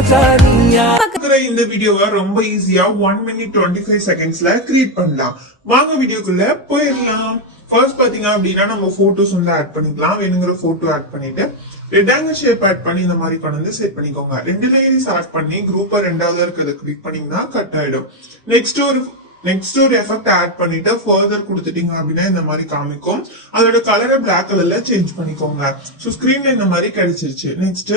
இந்த வீடியோவை ரொம்ப ஈஸியா 1 minute 25 secondsல கிரியேட் பண்ணலாம். வாங்க வீடியோக்குள்ள போயிடலாம். ஃபர்ஸ்ட் பாத்தீங்க அப்படின்னா நம்ம போட்டோஸ் வந்து ஆட் பண்ணிக்கலாம். வேணுங்கிற போட்டோ ஆட் பண்ணிட்டு ரெக்டாங்கிள் ஷேப் ஆட் பண்ணி இந்த மாதிரி கொண்டு வந்து செட் பண்ணிக்கோங்க. 2 லேயர்ஸ் ஆட் பண்ணி குரூப்பா ரெண்டாவது இருக்கிறத கிளிக் பண்ணீங்கன்னா கட் ஆயிடும். நெக்ஸ்ட் ஒரு எஃபெக்ட் ஆட் பண்ணிட்டு ஃபர்தர் கொடுத்துட்டீங்க அப்படின்னா இந்த மாதிரி காமிக்கும். அதோட கலரை பிளாக் கலர்ல சேஞ்ச் பண்ணிக்கோங்க. ஸோ ஸ்கிரீன்ல இந்த மாதிரி கிடைச்சிருச்சு. நெக்ஸ்ட்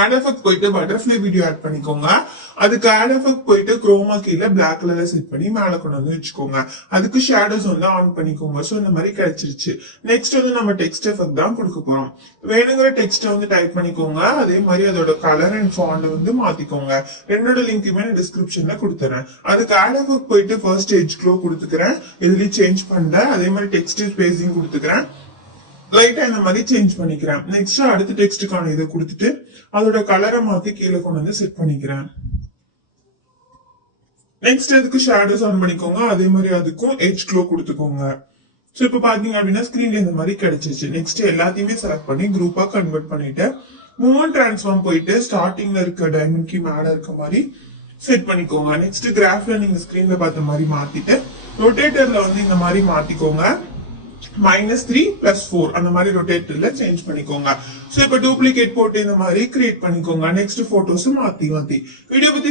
ஆட் எஃபெக்ட் போயிட்டு பட்டர்ஃபிளை வீடியோ ஆட் பண்ணிக்கோங்க. அதுக்கு ஆட் எஃபெக்ட் போயிட்டு குரோமா கீழ பிளாக் கலர்ல செட் பண்ணி மேல கொண்டு வந்து வச்சுக்கோங்க. அதுக்கு ஷேடோஸ் வந்து ஆன் பண்ணிக்கோங்க. சோ இந்த மாதிரி கிடைச்சிருச்சு. நெக்ஸ்ட் வந்து நம்ம டெக்ஸ்ட் எஃபெக்ட் தான் கொடுக்க போறோம். வேணுங்கிற டெக்ஸ்ட் வந்து டைப் பண்ணிக்கோங்க. அதே மாதிரி அதோட கலர் அண்ட் ஃபாண்ட் வந்து மாத்திக்கோங்க. ரெண்டோட லிங்க்குமே நான் டிஸ்கிரிப்ஷன்ல கொடுத்துறேன். அதுக்கு ஆட் எஃபெக்ட் போயிட்டு ஃபர்ஸ்ட் எட்ஜ் க்ளோ கொடுத்துக்கிறேன். இதுலயும் சேஞ்ச் பண்றேன். அதே மாதிரி டெக்ஸ்ட் ஸ்பேசிங் கொடுத்துக்கிறேன். லைட்டா இந்த மாதிரி சேஞ்ச் பண்ணிக்கிறேன். நெக்ஸ்ட் அடுத்த டெக்ஸ்டுக்கான இதை கொடுத்துட்டு அதோட கலரை மாத்தி கீழே கொண்டு வந்து செட் பண்ணிக்கிறேன். நெக்ஸ்ட் அதுக்கு ஷேடோஸ் ஆன் பண்ணிக்கோங்க. அதே மாதிரி அதுக்கும் எட்ஜ் க்ளோ கொடுத்துக்கோங்க. சோ இப்ப பாத்தீங்க அப்படின்னா ஸ்கிரீன்ல இந்த மாதிரி கிடைச்சிச்சு. நெக்ஸ்ட் எல்லாத்தையுமே செலக்ட் பண்ணி குரூப்பா கன்வெர்ட் பண்ணிட்டு மூவ்மெண்ட் டிரான்ஸ்ஃபார்ம் போயிட்டு ஸ்டார்டிங்ல இருக்க டைமண்ட் கீ மேல இருக்க மாதிரி செட் பண்ணிக்கோங்க. நெக்ஸ்ட் கிராஃப்ல நீங்க ஸ்கிரீன்ல பார்த்த மாதிரி மாத்திட்டு ரொட்டேட்டர்ல வந்து இந்த மாதிரி மாத்திக்கோங்க. -3 + 4 அந்த மாதிரி ரொட்டேட்டர்ல சேஞ்ச் பண்ணிக்கோங்க. சோ இப்ப டூப்ளிகேட் போட்டு இந்த மாதிரி கிரியேட் பண்ணிக்கோங்க. நெக்ஸ்ட் போட்டோஸ் மாத்தி வீடியோ பத்தி